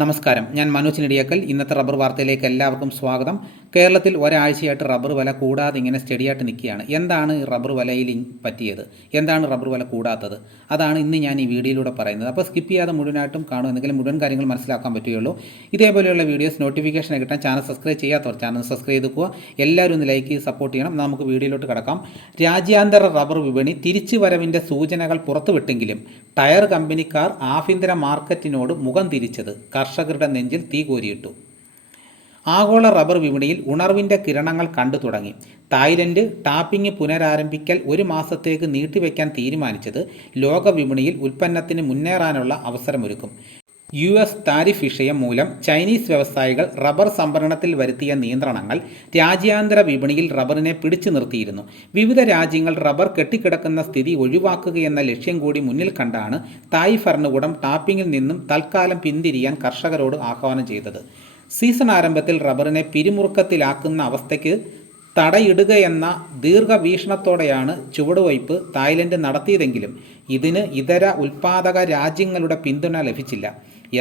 നമസ്കാരം, ഞാൻ മനോജ് നെടിയാക്കൽ. ഇന്നത്തെ റബ്ബർ വാർത്തയിലേക്ക് എല്ലാവർക്കും സ്വാഗതം. കേരളത്തിൽ ഒരാഴ്ചയായിട്ട് റബ്ബർ വില കൂടാതെ ഇങ്ങനെ സ്റ്റഡിയായിട്ട് നിൽക്കുകയാണ്. എന്താണ് ഈ റബ്ബർ വിലയിൽ പറ്റിയത്? എന്താണ് റബ്ബർ വില കൂടാത്തത്? അതാണ് ഇന്ന് ഞാൻ ഈ വീഡിയോയിലൂടെ പറയുന്നത്. അപ്പോൾ സ്കിപ്പ് ചെയ്യാതെ മുഴുവനായിട്ടും കാണും, എന്തെങ്കിലും മുഴുവൻ കാര്യങ്ങൾ മനസ്സിലാക്കാൻ പറ്റുകയുള്ളൂ. ഇതേപോലെയുള്ള വീഡിയോസ് നോട്ടിഫിക്കേഷൻ കിട്ടാൻ ചാനൽ സബ്സ്ക്രൈബ് ചെയ്യാത്തവർ ചാനൽ സബ്സ്ക്രൈബ് ചെയ്തുക്കുക. എല്ലാവരും ഒന്ന് ലൈക്ക് ചെയ്ത് സപ്പോർട്ട് ചെയ്യണം. നമുക്ക് വീഡിയോയിലോട്ട് കിടക്കാം. രാജ്യാന്തര റബ്ബർ വിപണി തിരിച്ചുവരവിൻ്റെ സൂചനകൾ പുറത്തുവിട്ടെങ്കിലും ടയർ കമ്പനിക്കാർ ആഭ്യന്തര മാർക്കറ്റിനോട് മുഖം തിരിച്ചത് കർഷകരുടെ നെഞ്ചിൽ തീ കോരിയിട്ടു. ആഗോള റബ്ബർ വിപണിയിൽ ഉണർവിൻ്റെ കിരണങ്ങൾ കണ്ടു തുടങ്ങി. തായ്ലൻഡ് ടാപ്പിംഗ് പുനരാരംഭിക്കൽ ഒരു മാസത്തേക്ക് നീട്ടിവെക്കാൻ തീരുമാനിച്ചത് ലോക വിപണിയിൽ ഉൽപ്പന്നത്തിന് മുന്നേറാനുള്ള അവസരമൊരുക്കും. US താരിഫ് വിഷയം മൂലം ചൈനീസ് വ്യവസായികൾ റബ്ബർ സംഭരണത്തിൽ വരുത്തിയ നിയന്ത്രണങ്ങൾ രാജ്യാന്തര വിപണിയിൽ റബ്ബറിനെ പിടിച്ചു നിർത്തിയിരുന്നു. വിവിധ രാജ്യങ്ങൾ റബ്ബർ കെട്ടിക്കിടക്കുന്ന സ്ഥിതി ഒഴിവാക്കുകയെന്ന ലക്ഷ്യം കൂടി മുന്നിൽ കണ്ടാണ് തായ് ഭരണകൂടം ടാപ്പിംഗിൽ നിന്നും തൽക്കാലം പിന്തിരിയാൻ കർഷകരോട് ആഹ്വാനം ചെയ്തത്. സീസൺ ആരംഭത്തിൽ റബ്ബറിനെ പിരിമുറുക്കത്തിലാക്കുന്ന അവസ്ഥയ്ക്ക് തടയിടുകയെന്ന ദീർഘവീക്ഷണത്തോടെയാണ് ചുവടുവയ്പ് തായ്ലൻഡ് നടത്തിയതെങ്കിലും ഇതിന് ഇതര ഉൽപ്പാദക രാജ്യങ്ങളുടെ പിന്തുണ ലഭിച്ചില്ല.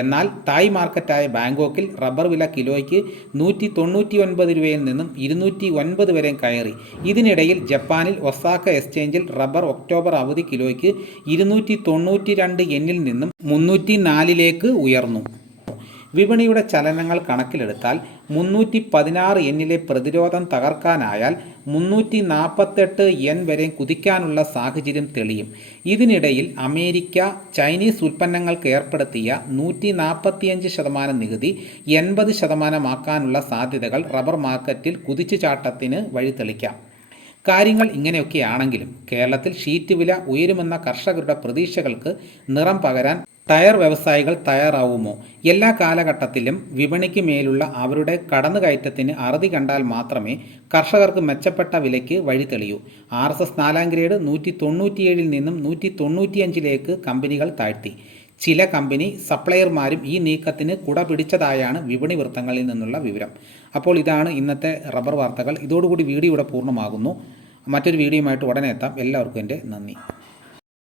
എന്നാൽ തായ് മാർക്കറ്റായ ബാങ്കോക്കിൽ റബ്ബർ വില കിലോയ്ക്ക് 199 രൂപയിൽ നിന്നും 209 വരെ കയറി. ഇതിനിടയിൽ ജപ്പാനിൽ ഒസാക്ക എക്സ്ചേഞ്ചിൽ റബ്ബർ ഒക്ടോബർ അവധി കിലോയ്ക്ക് 292 യെന്നിൽ നിന്നും 304 ഉയർന്നു. വിപണിയുടെ ചലനങ്ങൾ കണക്കിലെടുത്താൽ 316 യെന്നിലെ പ്രതിരോധം തകർക്കാനായാൽ 348 യെൻ വരെ കുതിക്കാനുള്ള സാഹചര്യം തെളിയും. ഇതിനിടയിൽ അമേരിക്ക ചൈനീസ് ഉൽപ്പന്നങ്ങൾക്ക് ഏർപ്പെടുത്തിയ 145% നികുതി 80% സാധ്യതകൾ റബ്ബർ മാർക്കറ്റിൽ കുതിച്ചുചാട്ടത്തിന് വഴിതെളിക്കാം. കാര്യങ്ങൾ ഇങ്ങനെയൊക്കെയാണെങ്കിലും കേരളത്തിൽ ഷീറ്റ് വില ഉയരുമെന്ന കർഷകരുടെ പ്രതീക്ഷകൾക്ക് നിറം പകരാൻ ടയർ വ്യവസായികൾ തയ്യാറാവുമോ? എല്ലാ കാലഘട്ടത്തിലും വിപണിക്ക് മേലുള്ള അവരുടെ കടന്നുകയറ്റത്തിന് അറുതി കണ്ടാൽ മാത്രമേ കർഷകർക്ക് മെച്ചപ്പെട്ട വിലയ്ക്ക് വഴി തെളിയൂ. RSS 4ാം ഗ്രേഡ് 197 നിന്നും 195 കമ്പനികൾ താഴ്ത്തി. ചില കമ്പനി സപ്ലയർമാരും ഈ നീക്കത്തിന് കുട പിടിച്ചതായാണ് വിപണി വൃത്തങ്ങളിൽ നിന്നുള്ള വിവരം. അപ്പോൾ ഇതാണ് ഇന്നത്തെ റബ്ബർ വാർത്തകൾ. ഇതോടുകൂടി വീഡിയോ ഇവിടെ പൂർണ്ണമാകുന്നു. മറ്റൊരു വീഡിയോയുമായിട്ട് ഉടനെ എത്താം. എല്ലാവർക്കും എൻ്റെ നന്ദി.